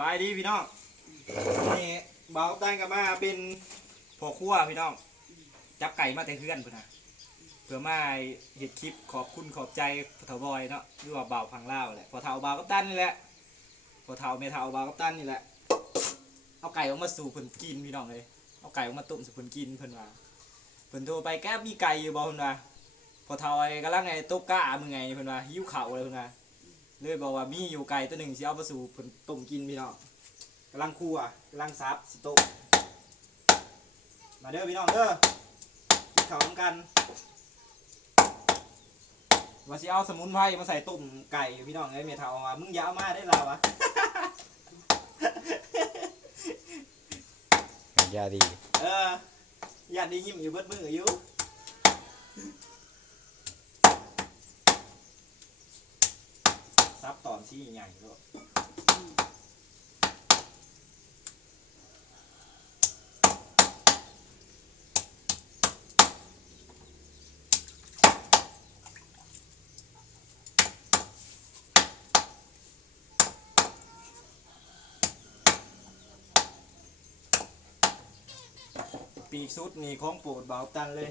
บายดีพี่น้องนี่เบาตั้งกันมาเป็นพ่อครัวพี่น้อง จับไก่มาแต่เพื่อนพุ่นนะเพื่อมาเห็ดคลิปขอบคุณขอบใจพอเฒ่าบอยเนาะหรือว่าเบาพังเล่าแหละพอเฒ่าเบากับตันนี่แหละพอเฒ่าเมเฒ่าเบากับตันนี่แหละเอาไก่ออกมาสู่เพิ่นกินพี่น้องเลยเอาไก่ออกมาต้มสู่เพิ่นกินเพิ่นว่าเพิ่นโทรไปแก้มีไก่อยู่บ่เพิ่นว่าพอเฒ่าไอ้กำลังไงตกก้ามึงไงเพิ่นว่าหิวข้าเลยเพิ่นว่า เลยบอกว่ามีอยู่ไก่ตัวหนึ่งสิเอามาสู่เพิ่นต้มกินพี่น้องกำลังคั่วกำลังซับสิต้มมาเด้อพี่น้องเด้อกินข้าวนำกันว่าสิเอาสมุนไพรมาใส่ต้มไก่พี่น้องเอ้ยเมียเฒ่าว่ามึงอย่าเอามาได้ลาวะยาดี เอออย่าได้ยิ้มอยู่เบิดมืออยู่ ซับตอนที่ใหญ่ด้วยปีกสุดนี่ของโปรดเบาตันเลย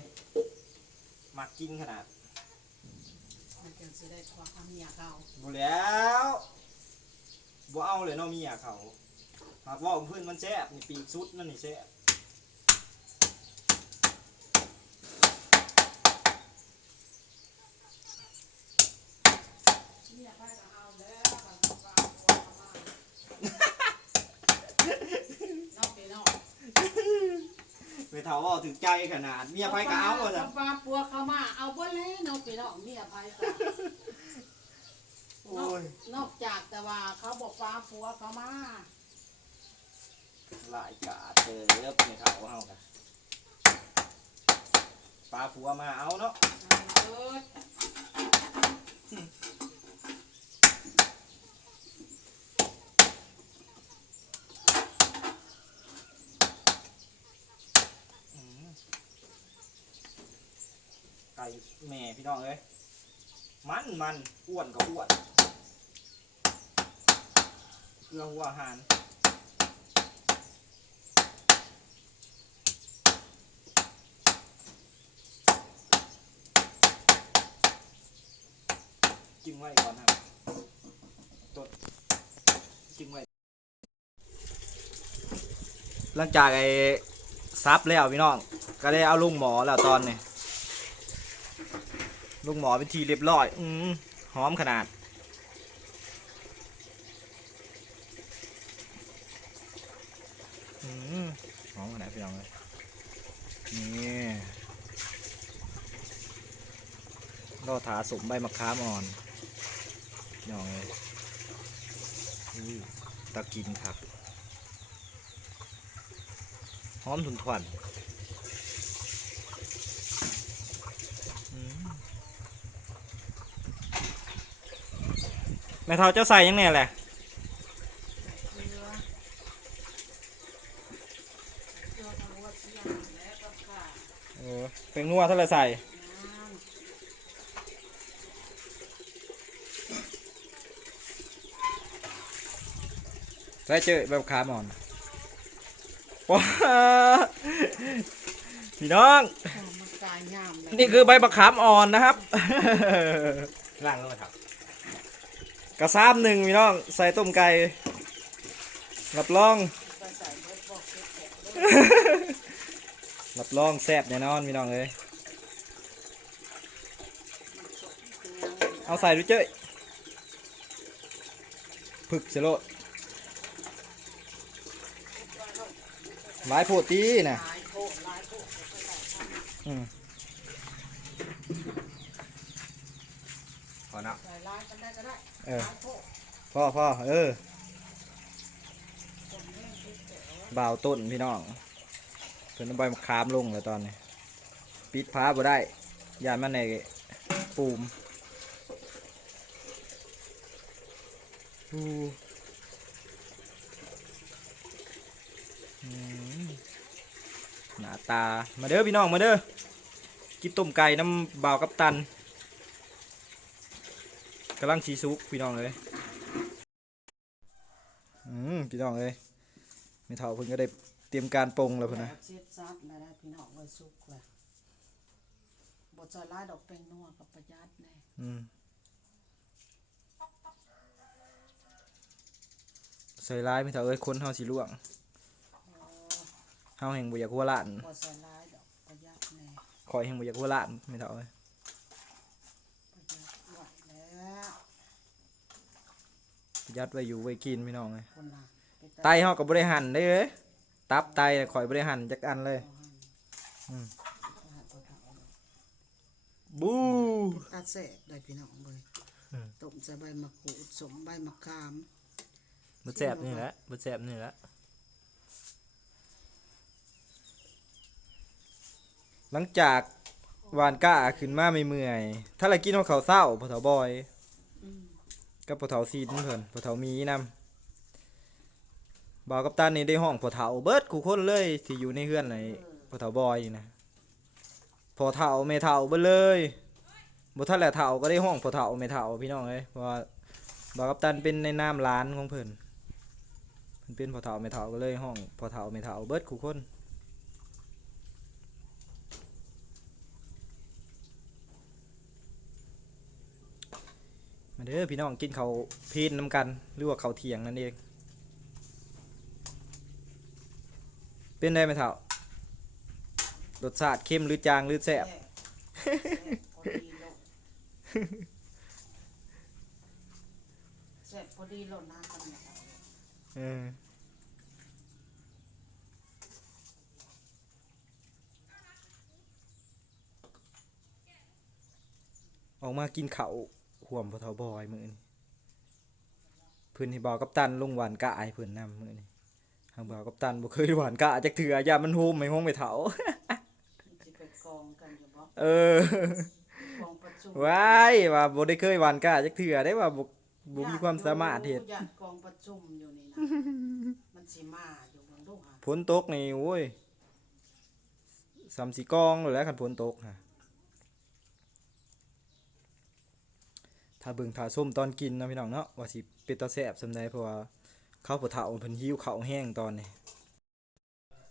มักกินขนาด สิได้ความอาเมียเขาบ่แล้วบ่เอาเลยเนาะเมียเขาหากว่าเพื่อนมันแซ่บนี่ปีกสุดนั่นนี่แซ่บ เมียไปก็เอาแล้วก็ว่าว่าว่านอกไปนอก ไป เท่าว่าถึงใจขนาดเมียไปก็เอาว่าซั่นปลาปัวเขามาเอาบ่แล้วนอกไปนอกเมียไปก็โอ้ยนอกจากแต่ว่าเขาบอกปลาปัวเขามาหลายกาดเจอเลิกเมียเฒ่าเฮากันปลาผัวมาเอาเนาะ เออ อืมไก่ แม่พี่น้องเอ้ยมันมันอ้วนก็อ้วนเกลือหัวหารจิ้มไว้ก่อนนะต้นจิ้มไว้ หลังจากไอ้ซับแล้วพี่น้อง ก็ได้เอาลุงหมอแล้วตอนนี้ ลุงหมอเป็นทีเรียบร้อย อืมหอมขนาด อืมหอมขนาดพี่น้องเลยนี่รอถาสมใบมะขามอ่อนพี่น้องเลยตะกินครับหอมถุนทวน แม่เท่าเจ้าใส่ยังไงแหละเกลือเกลือทางวัดเชียงแล้วก็ข่าเออเป็นนัวเท่าไหรใส่น้ำใส่เจอแบบขาหมอนว้าพี่น้องหอมมันกายงามเลยนี่คือใบมะขามอ่อนนะครับล่างแล้วครับ กระซ้ำหนึ่งพี่น้องใส่ต้มไก่รับรองรับรองแซ่บแน่นอนพี่น้องเลยเอาใส่ดูเจ้ยผึกเสโลดหลายโพดตีนะหลายโคตรหลายโคตรไปใส่ข้างอืมพอนะ เออพ่อพ่อเออเบ่าวต้นพี่น้องเพิ่นใบมะขามลงเลยตอนนี้ ปิดพ้าบ่ได้ยานมันในปูมอู้อืมหน้าตา มาเด้อพี่น้องมาเด้อกินต้มไก่น้ำบ่าวกับตัน กำลังชีซุกพี่น้องเลยอืมพี่น้องเอ้ยไม่เท่าเพิ่นก็ได้เตรียมการปรุงแล้วพุ่นนะเช็ดซับนะได้พี่น้องไว้สุกเลยบดใส่ลายดอกแป้งนัวกับประหยัดแน่อืมใส่ร้ายไม่เท่าเอ้ยคนเฮาสิล่วงโอ้เฮาแห่งบ่อยากหัวล้านบดใส่ลายดอกประหยัดแน่ข่อยแห่งบ่อยากหัวล้านไม่เท่าเอ้ย ประหยัดไหวแล้ว ยัดไว้อยู่ไว้กินพี่น้องเอ้ยคนน่ะปไตเฮาก็บ่ได้หั่นเด้เอ้ยตับไตน่ะข่อยบ่ได้หั่นจักอันเลยเอาให้อืมเอาให้เอาให้เอาให้บู๊ตาแสบได้พี่น้องเลยอืมต้มใส่ใบมะกรูดสมใบมะขามบ่แซ่บนี่แหละบ่แซ่บนี่แหละหลังจากหวานก้าขึ้นมาไม่เมื่อย ถ้าละกินของเขาวเศร้าพอเฒ่าบอย อืม กับพอเฒ่าซีนเพิ่นพอเฒ่ามีนำบ่าวกับตันนี่ได้ห้องพอเฒ่าเบิดคู่คนเลยที่อยู่ในเฮือนไหนพอเฒ่าบอยนี่นะพอเฒ่าแม่เฒ่าเบิดเลยบ่ทันแหละเฒ่าก็ได้ห้องพอเฒ่าแม่เฒ่าพี่น้องเอ้ยเพราะว่าบ่าวกับตันเป็นในนามร้านของเพิ่นเพิ่นเป็นพอเฒ่าแม่เฒ่าก็เลยห้องพอเฒ่าแม่เฒ่าเบิดคู่คน มาเด้อพี่น้องกินข้าวเพลนน้ำกันหรือว่าข้าวเที่ยงนั่นเอง เป็นได้ไหมเถ่ารสชาติเข้มหรือจางหรือแซ่บแซ่บพอดีโลดแซ่บพอดีโลดน้ำกันนะครับเออออกมากินเขาว ห่วมพอเทาบอยมือนี่เพื่อนที่บอกกับตันลงหวานกะไอายเพื่อนนำมือนี่ทางบอกกับตันบ่เคยหวานกะจักเถื่อยามันโฮมไม่ห้องไม่เถามันจะไปกองกันอยู่บ่เออกองประชุมว้ายว่าบ่ได้เคยหวานกะจักเถื่อได้ว่าบ่บ่มีความสามารถเฮ็ดญาติกองประชุมอยู่นี่นะมันสิมาอยู่เบิ่งดูหาฝนตกนี่โอ้ยสามสี่กองเลยแหล้วคันฝนตกฮะ ถ้าเบิ่งถ้าส้มตอนกินนะพี่น้องเนาะว่าสิเป็นตาแซ่บสำใดเพราะว่าข้าวผัดเถาเพิ่นหิวข้าวแห้งตอนนี้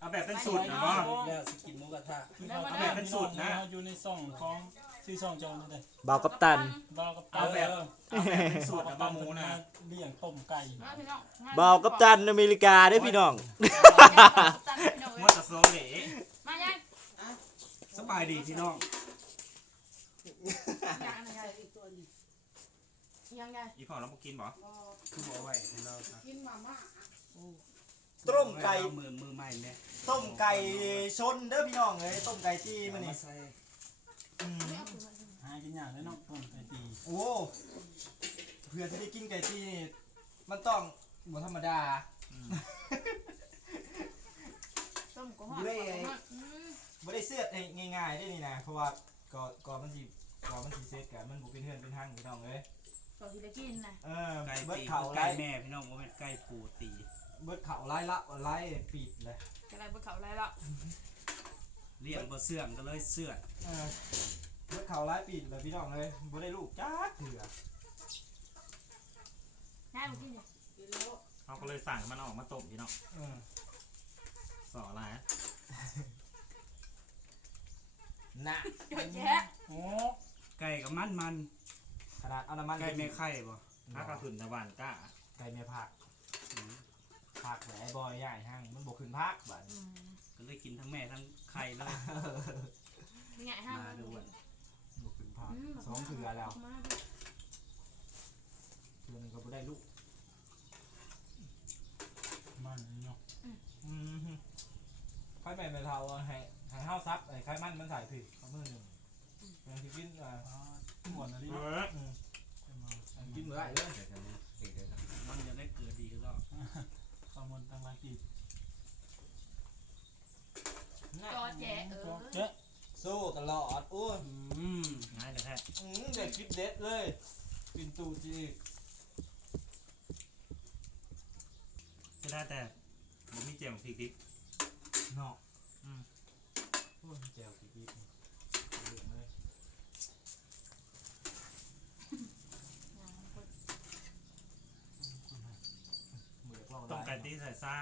เอาแบบเป็นสูตรนะบ่แล้วสกินหมูกระทะเอาแบบเป็นสูตรนะอยู่ในซ่องของชื่อซ่องจอนี่เลยบ่าวกับตันบ่าวกับเอาแบบเอาแบบเป็นสูตรนะบ่หมูนะเลี้ยงต้มไก่มาพี่น้องมาบ่าวกับตันอเมริกาเด้อพี่น้องตันพี่น้องมัเอ้วยแต่โซเหลมายายสบายดีพี่น้อง ยางนะยายอีกตัวนี้ยังยายอีพ่อเราบ่กินบ่บ่คือบ่ไว้ให้เราครับกินมาม่าต้มไก่มือมือใหม่เนี่ยต้มไก่ชนเด้อพี่น้องเอ้ยต้มไก่ที่มื้อนี้ใส่อืมหากินยากเลยเนาะต้มไก่ตีโอ้เพื่อจะได้กินไก่ที่นี่มันต้องบ่ธรรมดาต้มกบหอมกบหอมอืมบ่ได้เสื้อให้ง่ายๆได้นี่นะเพราะว่าก่อนก่อนมันสิก่อนมันสิเซ็ตกันมันบ่เป็นเฮือนเป็นทางพี่น้องเอ้ย ก่อนที่จะกินนะเออไก่เบิดตีเข่าไก่ไล่แม่พี่น้องบ่แม่นไก่ปูตีเบิดเข่าไล่ละไล่ปิดเลยกระไรบนเขาไรละเลี้ยงบ่เสื่อมก็เลยเสื่อมเออเบิดเข่าไล่ปิดเลยพี่น้องเลยบ่ได้ลูกจ้าเถื่อง่ายมากินดิกินแล้วเขาก็เลยสั่งมันออกมาต้มพี่น้องเออสออะไรนะน่ะ เยอะแยะโอ้ไก่กับมันมัน ขนาดเอาน้ำมันไก่แม่ไข่บ่ถ้ากระสุนตะวันก้าไก่แม่ผักผักแหละไอ้บอยใหญ่ห้างมันบ่ขึ้นผักบัดอืมก็เลยกินทั้งแม่ทั้งไข่เลยไม่ง่ายห้ามมาด้วยบ่ขึ้นผักอืมสองเถื่อแล้วมาเถื่อหนึงก็บ่ได้ลูกมันเนาะอืมฮึไข่แม่แม่เฒ่าเอาให้ให้เฮาซับไอ้ไข่มันมันใส่ผิดเอามือหนึงยังสิกินอ่า หมดอันนี้เอเนาะออันกินบ่ได้เลยมันจะได้เกิดดีก็ข้าวมันตั้งหลายกีบจอแจเออเจ๊สู้ตลอดโอ้ยอืมง่ายแต่แท้อืมเด็ดคลิปเด็ดเลยปินตูจีจะได้แต่ผมมีเจมพริกดิบเนาะอืมโอ้ยเจียวกี่ปีนี่เหลืองเลยเหมือนเรา ต้มไก่ ตีใส่ซา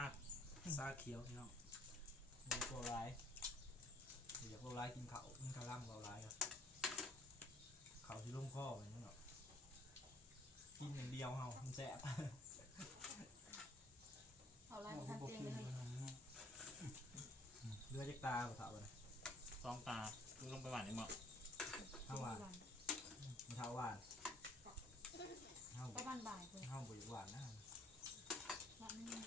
ซาเขียวพี่น้องมีตัวร้ายอยากตัวร้ายกินเขากินข้าวล่ำตัวร้ายครับเขาที่ลุ่มข้อมันนี่หรอกกินอย่างเดียวเฮามันแซ่บเอาไล่มาทันเตียงเลยเลือดจากตาบ่เท่าเลยสองตาดูลงไปหวานในหม้อเฮาหวานมันเท่าหวานเฮาประมาณบ่ายเลยเฮาบ่อยู่หวานนะ ว่ามันยัง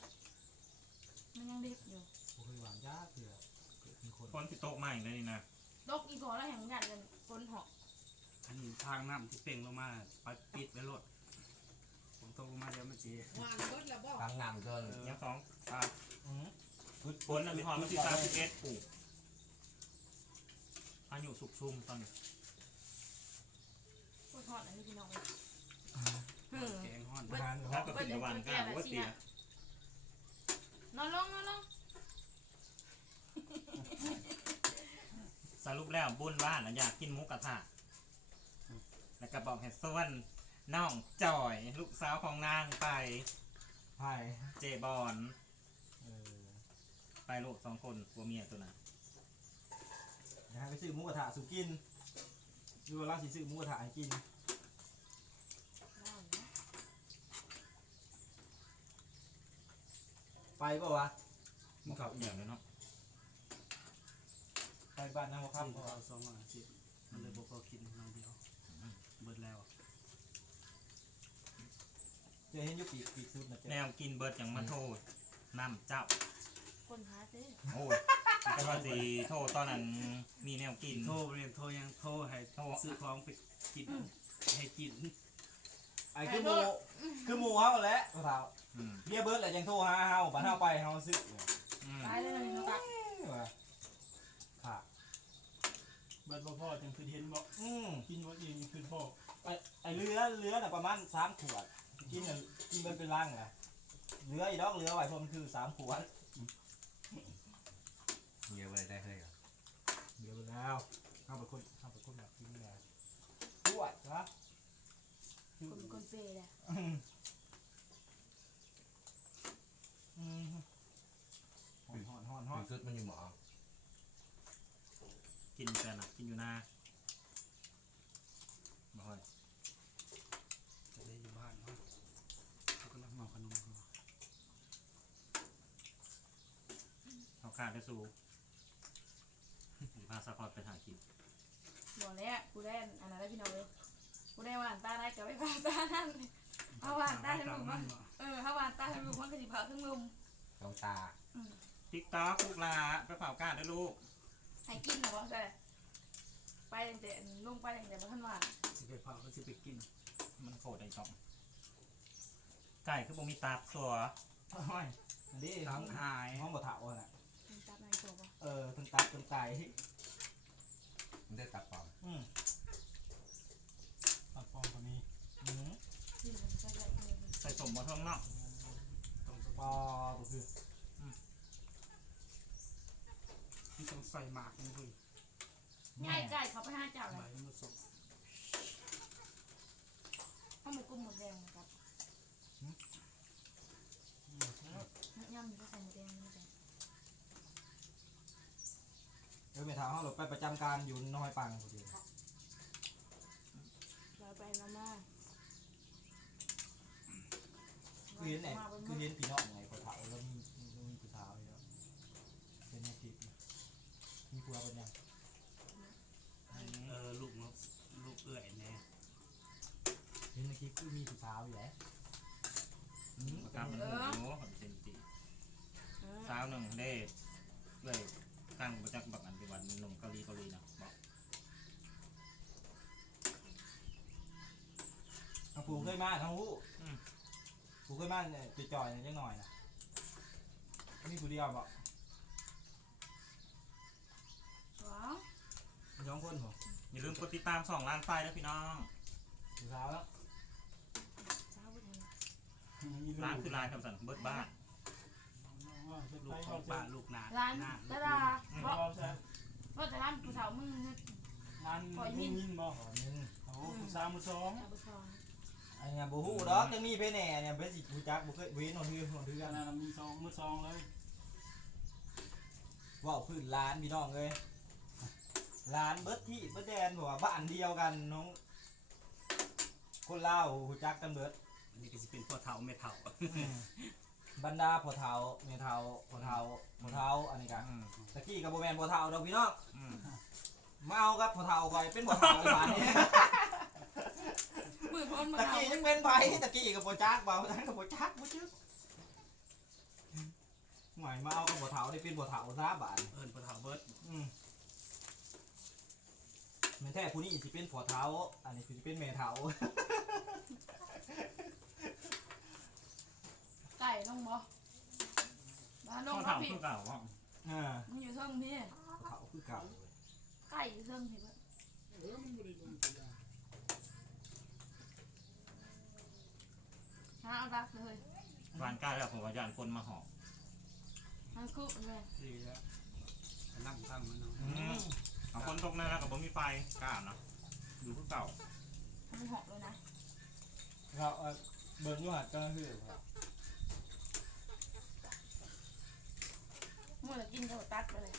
มันยังเด็กอยู่ บ่เคยหวานจ้าเถื่อเกิดเป็น คนคนที่โต๊ะมาอีกแล้วนี่นะดกอีกก่อนแล้วแห่งกันกันคนเหาะอันนี้ทางน้ำที่เป่งลงมาไปปิดไว้รถผมตกลงมาเดี๋ยวมันจีหวานเบิดแล้วบ่ทางน้ำเกินยังสองตาอือฝนน่ะมีความมันที่สามสิบเอ็ดปลูกอายุสุกชุมตอนนี้โคตรทอดอันนี้พี่น้องเลยแกงห่อนงานถ้าก็ขึ้นกับวันก้าว่าตีนะนอนลงนอนลง สรุปแล้วบุญบ้านน่ะอยากกินหมูกระทะแล้วก็บอกให้ส่วนน้องจอย ลูกสาวของนางไปไผ่เจบอน เออไปลูกสองคนผัวเมียตัวน่ะอยากให้ไปซื้อหมูกระทะสุกินดูว่าเราสิซื้อหมูกระทะให้กินได้นะไปเปล่าวะมึงเขาอีกอย่างเลยเนาะ ไปบ้านนางบ่ข้าคำวเอาสองร้อยสิบมันเลยบอกเขากินน้อยเดียวเบิดแล้วเจอเห็นอยุปีกปีกสุดนะเจ๊แนวกินเบิร์ดอย่างมาโทษน้ำเจ้า คนหาซื้อโอ้ยแต่ว่าสิโทษตอนนั้นมีแนวกิน โทรเรียนโทรยังโทรให้โทร ซื้อของไปกินให้กินไอ้คือหมูคือหมูเฮาแหละพ่อเฒ่าอืมเบียเบิร์ดแหละยังโทรหาเฮาบัดเฮาไปเฮาซื้ออืม ตายเลยนะตัก ว่าค่ะ เบิดบ่พ่อจังคือเห็นบ่ อืม กินบ่เองคือพ่อ ไอ้ไอ้เรือเรือน่ะประมาณสามขวดกินน่ะกินเบิดเป็นลังน่ะเรืออีดอกเรือไว้เพราะมันคือสามขวดเยอะไปได้เลยเหรอเรือไปแล้วเฮาเป็นคนเฮาเป็นคนแบบกินแหละขวดนะคนเป็นคนเปย์แหละอืมอืมหอนหอนหอนหอนคือสุดมันอยู่หมอกินแต่น่ะกินอยู่นาบ่ค่อย จะได้อยู่บ้านเนาะเขาก็นั่งเมาขนมเขา เอาขาดไปสู่พาสปอร์ตไปถ่ายคลิปบอกแล้วกูได้อันนั้นแล้วพี่น้องเลยกูได้หวานตาได้กับไม่หวานตานั่นเอาหวานตาให้ลุงมั้งเออถ้าหวานตาให้ลุงมันก็สิเผาทั้งลุมดวงตาติ๊กต๊อกลูกลาไปเผากาดด้วยลูกให้กินนะบอสเลยไปตั้งแต่ลุงไปตั้งแต่บ้านหวานสิไปเผาก็สิไปกิน มันโคตรไอ้จ่องไก่คือบ่มีตาสัวอ้อยอันนี้ทั้ทั้งงหายห้องบ่เถาอะมัน จับในตัวปะเออทั้งตับทั้งไก่มันได้ตัดปอมอืมตัดฟองก็มีอืมที่มันใกล้ๆเลยใส่สมบ่เทิงนาะต้องปอก็คือที่ต้องใส่หมากนี่เพิ่งง่ายไก่เขาไปห้าเจ้าเลใบยมันสดข้าวหมูกุ้งหมูแดงนะครับย่ำก็ใส่หมูแดงนี่จ้ะ เออเมทาห้องหลบไปประจำการอยู่น้อยปังพอดีเราไปมาม่าคือเห็นไหนคือเห็นพี่น้องไงพอเถาแล้วมีมีมีผู้สาวเยอะเป็นในคลิปนะมีผัวเป็นยังเออลูกเนาะลูกเอื่อยแน่เห็นในคลิปคือมีผู้สาวอยู่แหละอืมประกาศมันหูโอ้ผมเป็นจีเออสาวหนึ่งเด้เลย ตั้งประจักษ์บักอันเป็นวันหนุ่มเกาหลีเกาหลีนะบอกทางผูเคยมาทั้งหูผูเคยมาเนี่ยจะจ่อยๆเนี่ยจังหน่อยนะมีผู้เดียวบอกสองสองคนผมอย่าลืมกดติดตามสองล้านไฟนะพี่น้องผู้สาวแล้วสาวพูดเห็นมีร้านคือร้านคำสั่งเบิร์ดบ้านว่าจะ ลูไปกขอเอางป้าป้าลูกนาร้านหน้าดาราเพราะเอาซะเพราะแต่ร้านผู้สาวมึงงานมึงยินบ่ขอนึงโอ้ผู้สาวมือสองเอาไปซองอันนี้บ่ฮู้ดอกจังมีเพแหน่เนี่ยเพิ่นสิรู้จักบ่เคยเว้นหนอนฮือหนอนฮือขกันนาดมีซองมือซองเลยเว้าพื้นร้านพี่น้องเอ้ยร้านเบิดที่เบิดแดนบ่ว่าบ้านเดียวกันน้อง คนลาวรู้จักกันเบิด อันนี้ก็สิเป็นพ่อเฒ่าแม่เฒ่า บรรดาพ่อเฒ่าแม่เฒ่าพ่อเฒ่าพ่อเฒ่าอันนี้ก็อืมตะกี้ก็บ่แม่นพ่อเฒ่าดอกพี่น้องอืมมาเอากับพ่อเฒ่าก่อยเป็นพ่อเฒ่าไอ้บาดนี้มือพ้นมาตะเอากี้ยังเป็นไผตะกี้ก็บ่จักบ่าวทั้งก็บ่จักบ่จึกหมายมาเอากับพ่อเฒ่าได้เป็นพ่อเฒ่าซะบาดนี้เอิ้นพ่อเฒ่าเบิดอืมแม่นแท้ผู้นี้สิเป็นพ่อเฒ่าอันนี้สิเป็นแม่เฒ่า ไก่ลงบ่บ้านล พ่งอบ่เฒ่าพี่คือเก่าบ่อ่ามันอยู่เทิงพี่พ่อเฒ่าคือเก่าไก่อยู่เทิงพี่เบิดเออมันบ่ได้ลงตัวอย่างหาเอาดักเลยวานใกล้แล้วผมว่าย่านคนมาหอกมันคุกเลยดีแล้วกำลังทำมันเนาะอืมเอาคนตกนั่นแล้วก็บ่มีไฟกล้าเนาะอยู่คือเก่ามันหอกเลยนะเราเอาเบิ่งอยู่หัดก็คือครับ เมื่อ กินก็ตัดไปเลย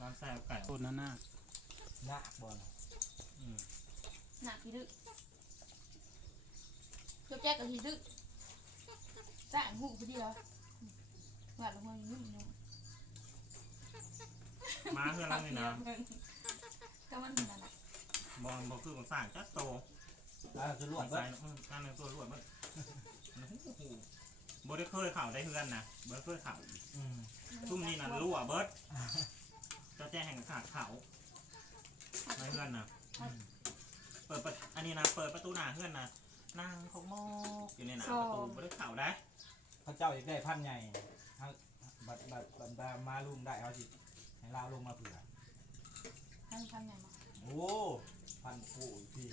ร้านแซ่บไก่ต้นนั้นน่ะหน้าบอลอืมหนักพี่ดึกเจ้าแจ๊กกับพี่ดึกจ้างหูพอดีแล้วหวานลงมาอยู่นี่มาเพื่อนเราเลยนะก็มันนั่นแหละบอลบอกคือของสร้างจัดโตอ่าจะลวหัดวเบิ่ใจงเนาะอืมการในตัวรวดมันโอ้โห บ่ได้เคยเข่าได้เพื่อนนะบ่ได้เคยเข่าอีกอืมทุ่มนี้นั่นรั่วเบิดเจ้าแจ้แห่งขาดเขาในเพื่อนนะเปิดประอันนี้นะเปิดประตูหน้าเพื่อนนะนั่งเขาโมกอยู่ในหน้าประตูบ่ได้เข่าได้พระเจ้าอยากได้พันใหญ่ฮะบัดบัดบัดบัดมาลุมได้เขาสิให้ลาวลงมาเผื่อทั้งทำไงมาโอ้ พันกูพี่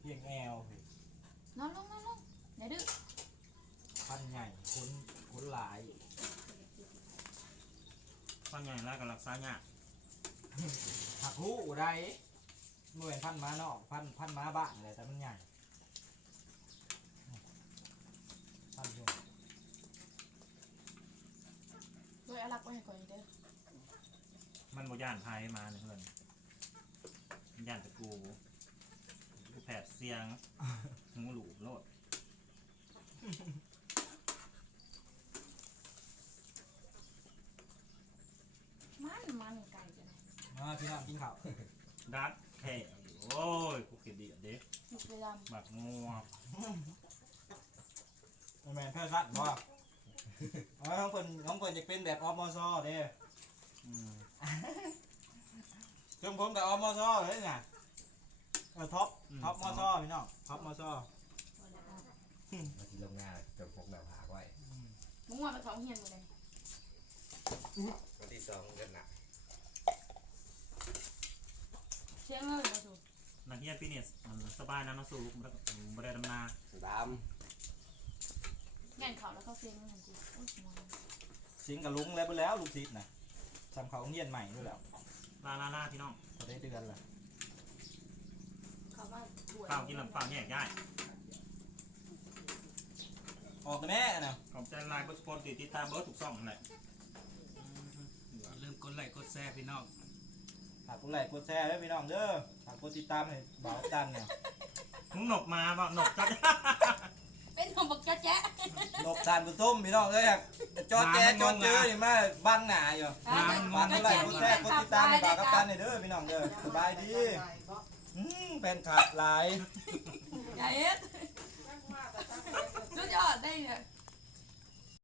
เพียงแอลพี่นอนลงนอนลงเดี๋ยวดึก พันใหญ่คนคนหลายฟันใหญ่แล้วก็รักษายากหักหูได้เมื่อเป็นพันม้านอกพันพันม้าบ้านอะไรแต่มันใหญ่พันเดียวโดยอารักไว้ให้ก่อนเด้อมันบ่ย่านภัยมาเนี่ยเพื่อนมันย่านตะกูกูแผดเสียงงูหลูโลด มันมันไก่จะไหน มาพี่น้องกินข้าว ดัดแค่โอ้ยกูเกลียดดีเด็กลูกเรือดบักงัวแมนแพทย์รัดบ่เอาของเพิ่นของเพิ่นจะเป็นแบบอมซอเด้อืมเครื่องผมกับอมซอเลยไงเออท็อปท็อปมซอพี่น้องท็อปมซอมาที่ลงงานจนพกแบบหาไว้ำมึงว่าไปของเฮียนหมดเลยวันที่สองเดือนหนัก เชียงเลยมาสูนักเรียนปีนี้มันสบายนะน้องสูบ่ได้บ่ได้ดำนาดามแง่นเขาแล้วเขาเชียงนั่นกูโอ้ยมันสิงกับลุงแล้วไปแล้วลูกศิษย์นะทำเขาโรงเรียนใหม่ด้วยแล้วลาลาลาพี่น้องพอได้เดือนละเขาว่าป่วยข้าวกินลำข้าวแยกย้ายออกแต่แม่นะขอบใจไลน์เบอร์สปอนติดติดตามเบอร์ถูกซ่องนั่นแหละอย่าลืมกดไลค์กดแชร์พี่น้อง ฝากกดไลค์กดแชร์ด้วยพี่น้องเด้อฝากกดติดตามให้บ่าวตันเนี่ยมึงหนกมาบ่หนกจัด เป็นของบักแจ๊ะแจ๊ะนกทานกุส้มพี่น้องเอ้ยครับจอแจจอเจอนี่มาบังหน้าอยู่อ่าฝากกดไลค์กดแชร์กดติดตามให้บ่าวกับตันให้เด้อพี่น้องเด้อสบายดีอืมเป็นขาดหลาย อย่าเอ็ดสุดยอดได้เนี่ย